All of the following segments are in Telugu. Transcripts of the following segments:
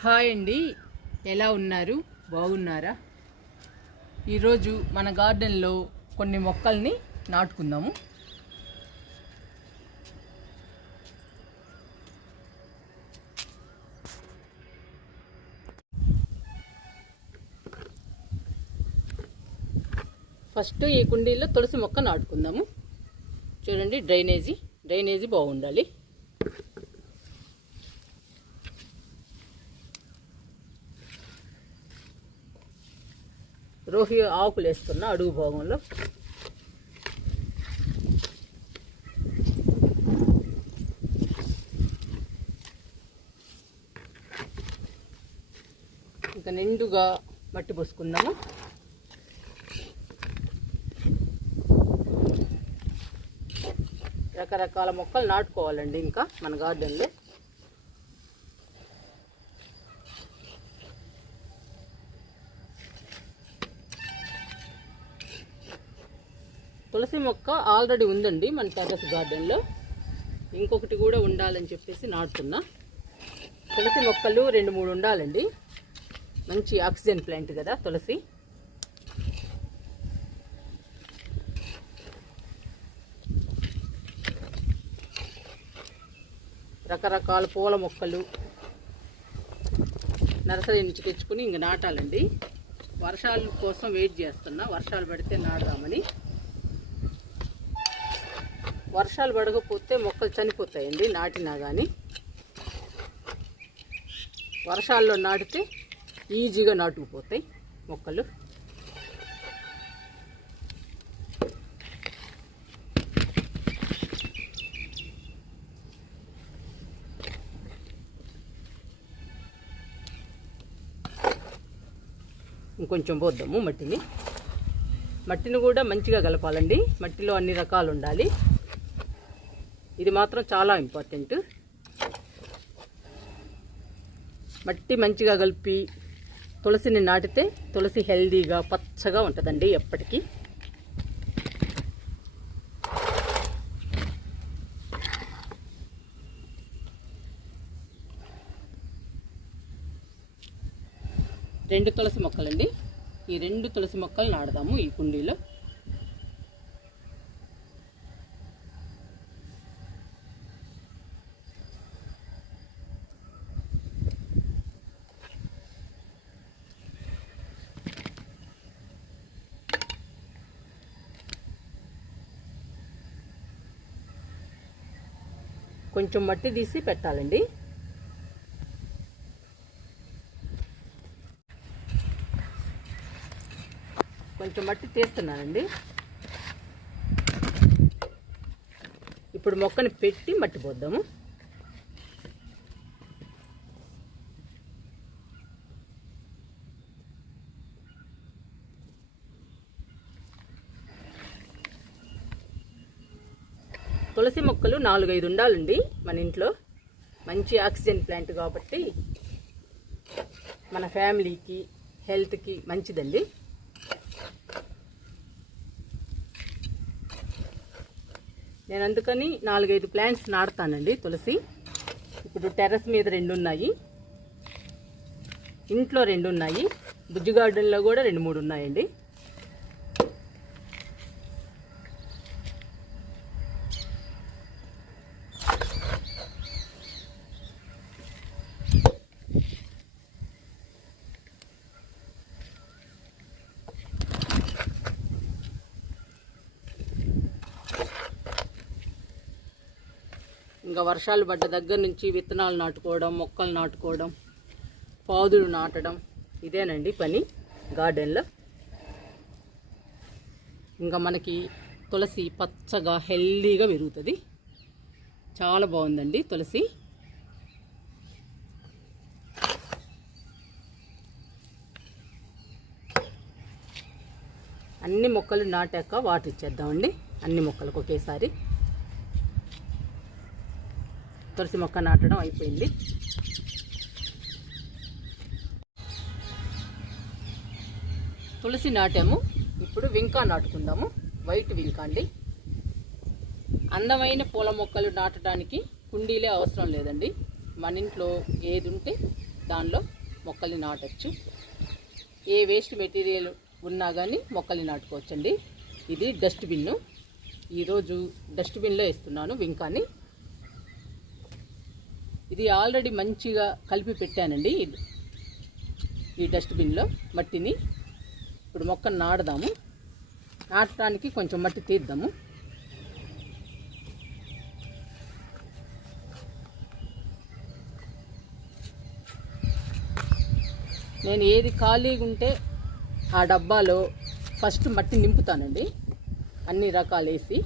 హాయ్ అండి, ఎలా ఉన్నారు? బాగున్నారా? ఈరోజు మన గార్డెన్లో కొన్ని మొక్కల్ని నాటుకుందాము. ఫస్ట్ ఈ కుండీలో తులసి మొక్క నాటుకుందాము. చూడండి, డ్రైనేజీ బాగుండాలి. రోహి ఆకులు వేస్తున్నా అడుగు భాగంలో. ఇంకా నిండుగా మట్టి పోసుకుందాము. రకరకాల మొక్కలు నాటుకోవాలండి ఇంకా మన గార్డెన్లో. తులసి మొక్క ఆల్రెడీ ఉందండి మన టెర్రస్ గార్డెన్లో. ఇంకొకటి కూడా ఉండాలని చెప్పేసి నాటుతున్నా. తులసి మొక్కలు 2-3 ఉండాలండి. మంచి ఆక్సిజన్ ప్లాంట్ కదా తులసి. రకరకాల పూల మొక్కలు నర్సరీ నుంచి తెచ్చుకుని ఇంక నాటాలండి. వర్షాల కోసం వెయిట్ చేస్తున్నా, వర్షాలు పడితే నాటుదామని. వర్షాలు పడకపోతే మొక్కలు చనిపోతాయండి నాటినా కానీ. వర్షాల్లో నాటితే ఈజీగా నాటుకుపోతాయి మొక్కలు. ఇంకొంచెం పోద్దాము మట్టిని కూడా మంచిగా కలపాలండి. మట్టిలో అన్ని రకాలు ఉండాలి. ఇది మాత్రం చాలా ఇంపార్టెంట్. మట్టి మంచిగా కలిపి తులసిని నాటితే తులసి హెల్దీగా పచ్చగా ఉంటుందండి ఎప్పటికీ. రెండు తులసి మొక్కలండి. ఈ 2 తులసి మొక్కలు నాటుదాము ఈ కుండీలో. కొంచెం మట్టి తీసి పెట్టాలండి. కొంచెం మట్టి తీస్తున్నానండి. ఇప్పుడు మొక్కని పెట్టి మట్టి పోద్దాము. తులసి మొక్కలు 4-5 ఉండాలండి మన ఇంట్లో. మంచి ఆక్సిజన్ ప్లాంట్ కాబట్టి మన ఫ్యామిలీకి హెల్త్కి మంచిదండి. నేను అందుకని 4-5 ప్లాంట్స్ నాటుతానండి తులసి. ఇప్పుడు టెర్రస్ మీద 2 ఉన్నాయి, ఇంట్లో 2 ఉన్నాయి, బుజ్జి గార్డెన్లో కూడా 2-3 ఉన్నాయండి. ఇంకా వర్షాలు పడ్డ దగ్గర నుంచి విత్తనాలు నాటుకోవడం, మొక్కలు నాటుకోవడం, పాదులు నాటడం, ఇదేనండి పని గార్డెన్లో. ఇంకా మనకి తులసి పచ్చగా హెల్దీగా పెరుగుతుంది. చాలా బాగుందండి తులసి. అన్ని మొక్కలు నాటాక వాటర్ ఇచ్చేద్దామండి. అన్ని మొక్కలకు ఒకేసారి. తులసి మొక్క నాటడం అయిపోయింది. తులసి నాటాము. ఇప్పుడు వింకా నాటుకుందాము. వైట్ వింకా అండి. అందమైన పూల మొక్కలు నాటడానికి కుండీలే అవసరం లేదండి. మన ఇంట్లో ఏది ఉంటే దానిలో మొక్కల్ని నాటచ్చు. ఏ వేస్ట్ మెటీరియల్ ఉన్నా కానీ మొక్కల్ని నాటుకోవచ్చండి. ఇది డస్ట్బిన్ను. ఈరోజు డస్ట్బిన్లో వేస్తున్నాను వింకాని. ఇది ఆల్రెడీ మంచిగా కలిపి పెట్టానండి ఈ డస్ట్బిన్లో మట్టిని. ఇప్పుడు మొక్కను నాటుదాము. నాటడానికి కొంచెం మట్టి తీద్దాము. నేను ఏది ఖాళీగా ఉంటే ఆ డబ్బాలో ఫస్ట్ మట్టి నింపుతానండి, అన్ని రకాలు వేసి.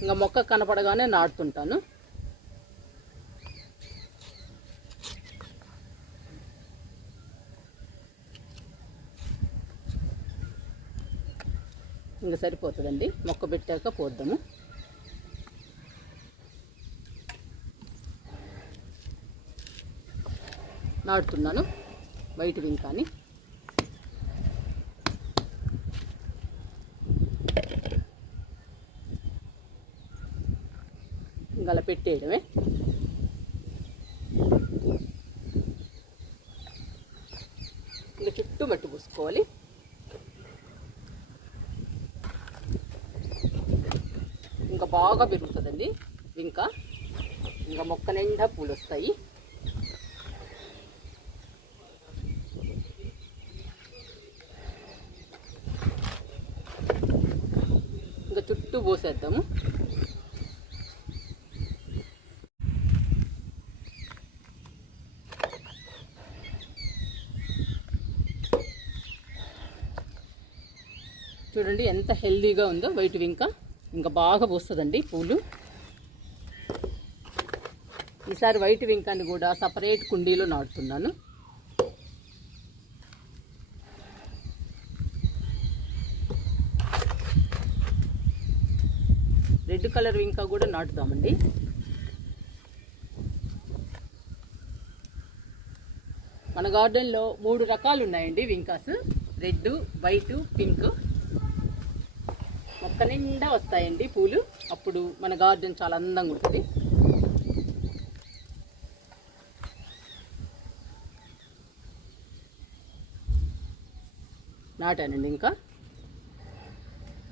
ఇంకా మొక్క కనపడగానే నాటుతుంటాను. ఇంకా సరిపోతుందండి. మొక్క పెట్టాక పోద్దాము. నాటుతున్నాను వైట్ వింకాని. ఇంకా అలా పెట్టేయడమే. ఇంకా చుట్టూ మట్టి పూసుకోవాలి. ఇంకా బాగా పెరుగుతుందండి వింక. ఇంకా మొక్క నిండా పూలు వస్తాయి. ఇంకా చుట్టూ పోసేద్దాము. చూడండి ఎంత హెల్దీగా ఉందో వైట్ వింక. ఇంకా బాగా పోస్తుందండి పూలు. ఈసారి వైట్ వింకాన్ని కూడా సపరేట్ కుండీలో నాటుతున్నాను. రెడ్ కలర్ వింకా కూడా నాటుదామండి. మన గార్డెన్లో 3 రకాలు ఉన్నాయండి వింకాస్. Red, white, pink. మొక్క నిండా వస్తాయండి పూలు. అప్పుడు మన గార్డెన్ చాలా అందంగా ఉంటుంది. నాటానండి. ఇంకా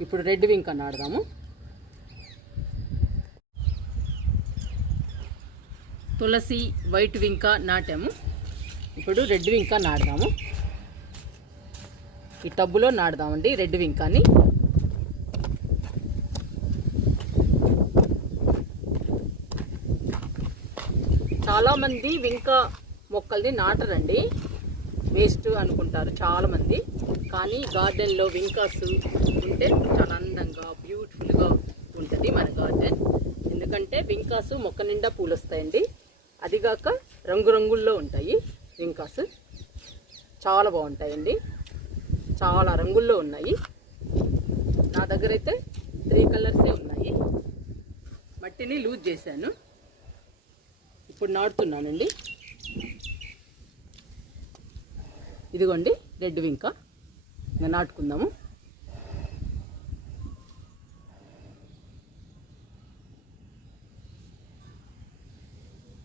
ఇప్పుడు రెడ్ వింకా నాటుదాము. తులసి, వైట్ వింకా నాటాము. ఇప్పుడు రెడ్ వింకా నాటుదాము. ఈ టబ్బులో నాటుదామండి రెడ్ వింకాని. చాలామంది వింకా మొక్కల్ని నాటరండి, వేస్ట్ అనుకుంటారు చాలామంది. కానీ గార్డెన్లో వింకాస్ ఉంటే చాలా అందంగా బ్యూటిఫుల్గా ఉంటుంది మన గార్డెన్. ఎందుకంటే వింకాస్ మొక్క నిండా పూలు వస్తాయండి. అదిగాక రంగురంగుల్లో ఉంటాయి వింకాస్. చాలా బాగుంటాయండి. చాలా రంగుల్లో ఉన్నాయి. నా దగ్గర అయితే 3 కలర్సే ఉన్నాయి. మట్టిని లూజ్ చేశాను. ఇప్పుడు నాటుతున్నానండి. ఇదిగోండి రెడ్ వింకా. ఇంకా నాటుకుందాము.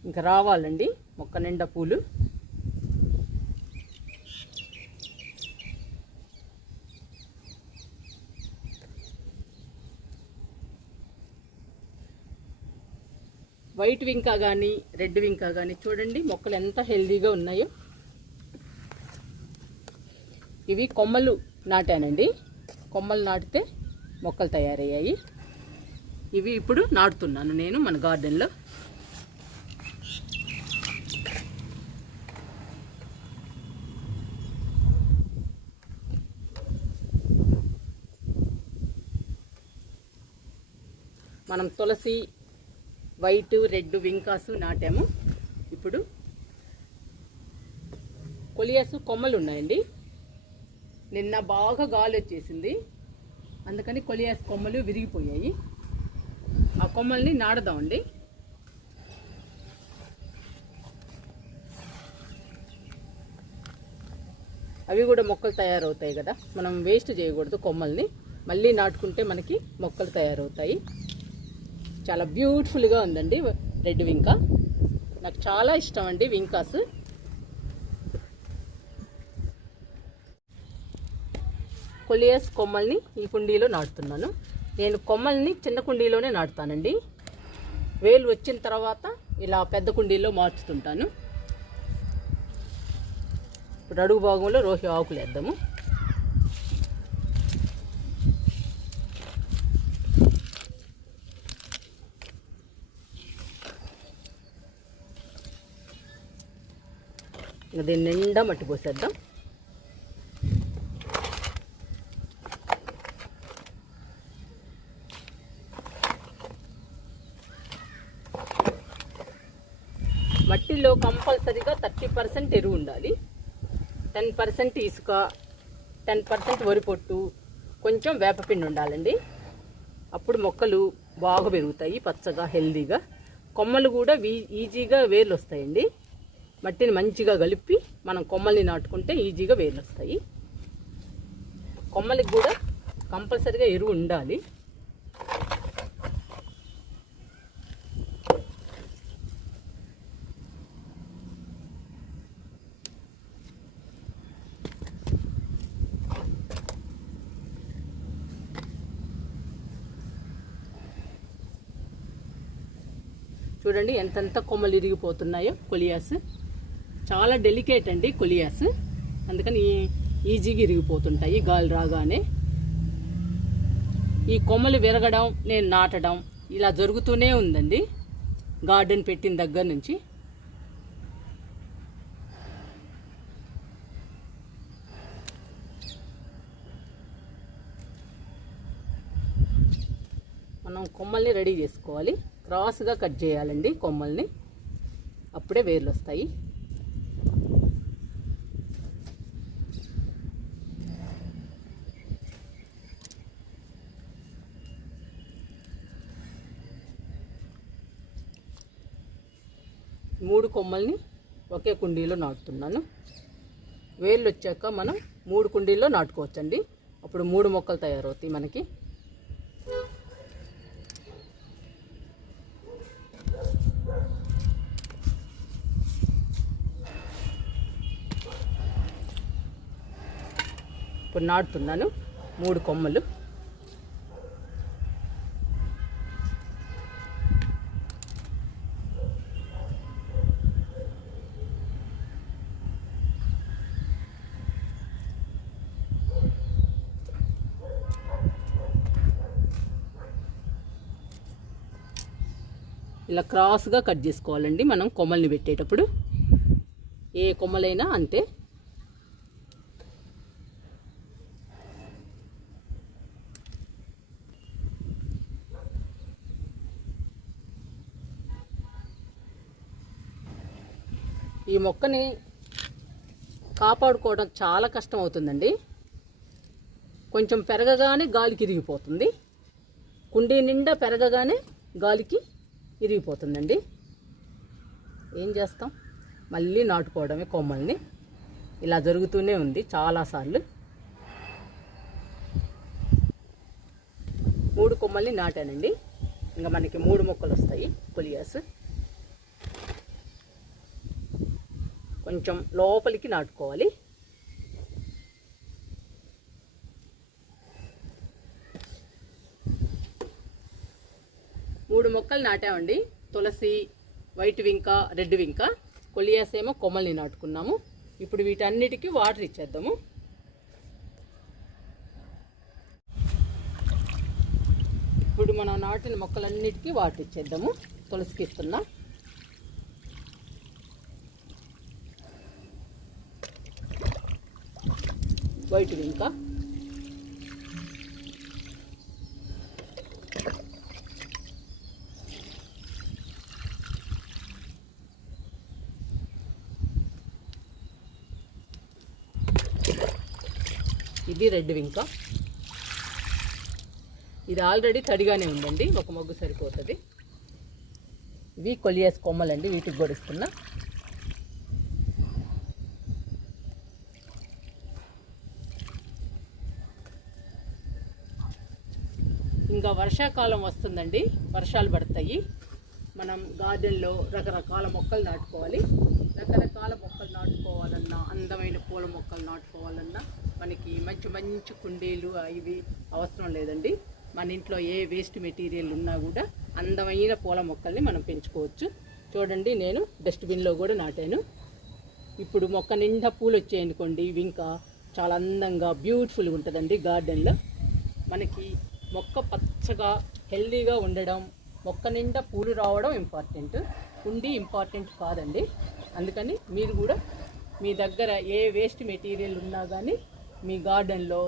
ఇంకా రావాలండి మొక్క నిండా పూలు. వైట్ వింకా కానీ రెడ్ వింకా కానీ చూడండి మొక్కలు ఎంత హెల్దీగా ఉన్నాయో. ఇవి కొమ్మలు నాటానండి. కొమ్మలు నాటితే మొక్కలు తయారయ్యాయి. ఇవి ఇప్పుడు నాటుతున్నాను నేను మన గార్డెన్లో. మనం తులసి, వైట్, రెడ్ వింకాసు నాటాము. ఇప్పుడు కొలియాసు కొమ్మలు ఉన్నాయండి. నిన్న బాగా గాలి వచ్చేసింది, అందుకని కొలియాసు కొమ్మలు విరిగిపోయాయి. ఆ కొమ్మల్ని నాటుదామండి. అవి కూడా మొక్కలు తయారవుతాయి కదా, మనం వేస్ట్ చేయకూడదు కొమ్మల్ని. మళ్ళీ నాటుకుంటే మనకి మొక్కలు తయారవుతాయి. చాలా బ్యూటిఫుల్గా ఉందండి రెడ్ వింకా. నాకు చాలా ఇష్టం అండి వింకాస్. కొలియాస్ కొమ్మల్ని ఈ కుండీలో నాటుతున్నాను. నేను కొమ్మల్ని చిన్న కుండీలోనే నాటుతానండి. వేలు వచ్చిన తర్వాత ఇలా పెద్ద కుండీలో మార్చుతుంటాను. ఇప్పుడు అడుగు భాగంలో రోహి ఆకులు వేద్దాము. దీని నిండా మట్టి పోసేద్దాం. మట్టిలో కంపల్సరీగా 30% ఎరువు ఉండాలి. 10% ఇసుక, 10% వరి పొట్టు, కొంచెం వేపపిండి ఉండాలండి. అప్పుడు మొక్కలు బాగా పెరుగుతాయి, పచ్చగా హెల్దీగా. కొమ్మలు కూడా ఈజీగా వేర్లు వస్తాయండి. మట్టిని మంచిగా కలిపి మనం కొమ్మల్ని నాటుకుంటే ఈజీగా వేర్లు వస్తాయి. కొమ్మలకి కూడా కంపల్సరీగా ఎరువు ఉండాలి. చూడండి ఎంతెంత కొమ్మలు ఇరిగిపోతున్నాయో. కొలియాస్ చాలా డెలికేట్ అండి కొలియాస్, అందుకని ఈజీగా ఇరిగిపోతుంటాయి గాలి రాగానే. ఈ కొమ్మలు విరగడం, నేను నాటడం ఇలా జరుగుతూనే ఉందండి గార్డెన్ పెట్టిన దగ్గర నుంచి. మనం కొమ్మల్ని రెడీ చేసుకోవాలి. క్రాస్గా కట్ చేయాలండి కొమ్మల్ని, అప్పుడే వేర్లు వస్తాయి. మూడు కొమ్మల్ని ఒకే కుండీలో నాటుతున్నాను. వేర్లు వచ్చాక మనం 3 కుండీల్లో నాటుకోవచ్చండి. అప్పుడు 3 మొక్కలు తయారవుతాయి మనకి. ఇప్పుడు నాటుతున్నాను 3 కొమ్మలు. ఇలా క్రాస్గా కట్ చేసుకోవాలండి మనం కొమ్మల్ని పెట్టేటప్పుడు. ఏ కొమ్మలైనా అంతే. ఈ మొక్కని కాపాడుకోవడం చాలా కష్టం అవుతుందండి. కొంచెం పెరగగానే గాలికి ఇరిగిపోతుంది. కుండీ నిండా పెరగగానే గాలికి ఇరిగిపోతుందండి. ఏం చేస్తాం, మళ్ళీ నాటుకోవడమే కొమ్మల్ని. ఇలా జరుగుతూనే ఉంది చాలాసార్లు. 3 కొమ్మల్ని నాటానండి. ఇంకా మనకి 3 మొక్కలు వస్తాయి కొలియాస్. కొంచెం లోపలికి నాటుకోవాలి. మూడు మొక్కలు నాటామండి. తులసి, white vinca, red vinca. Coleus ఏమో కొమ్మల్ని నాటుకున్నాము. ఇప్పుడు వీటన్నిటికీ వాటర్ ఇచ్చేద్దాము. ఇప్పుడు మనం నాటిన మొక్కలన్నిటికీ వాటర్ ఇచ్చేద్దాము. తులసికి ఇస్తున్నా. వైట్ వింక, ఇది రెడ్ వింక. ఇది ఆల్రెడీ తడిగానే ఉందండి, ఒక మొగ్గు సరిపోతుంది. ఇవి కొలియాస్ కొమ్మలండి, వీటికి కూడా ఇస్తున్నా. ఇంకా వర్షాకాలం వస్తుందండి, వర్షాలు పడతాయి. మనం గార్డెన్లో రకరకాల మొక్కలు నాటుకోవాలి. రకరకాల మొక్కలు నాటుకోవాలన్నా, అందమైన పూల మొక్కలు నాటుకోవాలన్నా మనకి మంచి మంచి కుండీలు ఇవి అవసరం లేదండి. మన ఇంట్లో ఏ వేస్ట్ మెటీరియల్ ఉన్నా కూడా అందమైన పూల మొక్కల్ని మనం పెంచుకోవచ్చు. చూడండి, నేను డస్ట్బిన్లో కూడా నాటాను. ఇప్పుడు మొక్క నిండా పూలు వచ్చాయనుకోండి, ఇవి ఇంకా చాలా అందంగా బ్యూటిఫుల్గా ఉంటుందండి గార్డెన్లో. మనకి మొక్క పచ్చగా హెల్దీగా ఉండడం, మొక్క నిండా పూలు రావడం ఇంపార్టెంట్, కుండీ ఇంపార్టెంట్ కాదండి. అందుకని మీరు కూడా మీ దగ్గర ఏ వేస్ట్ మెటీరియల్ ఉన్నా కానీ మీ గార్డెన్లో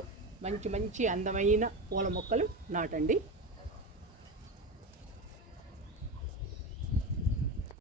మంచి మంచి అందమైన పూల మొక్కలు నాటండి.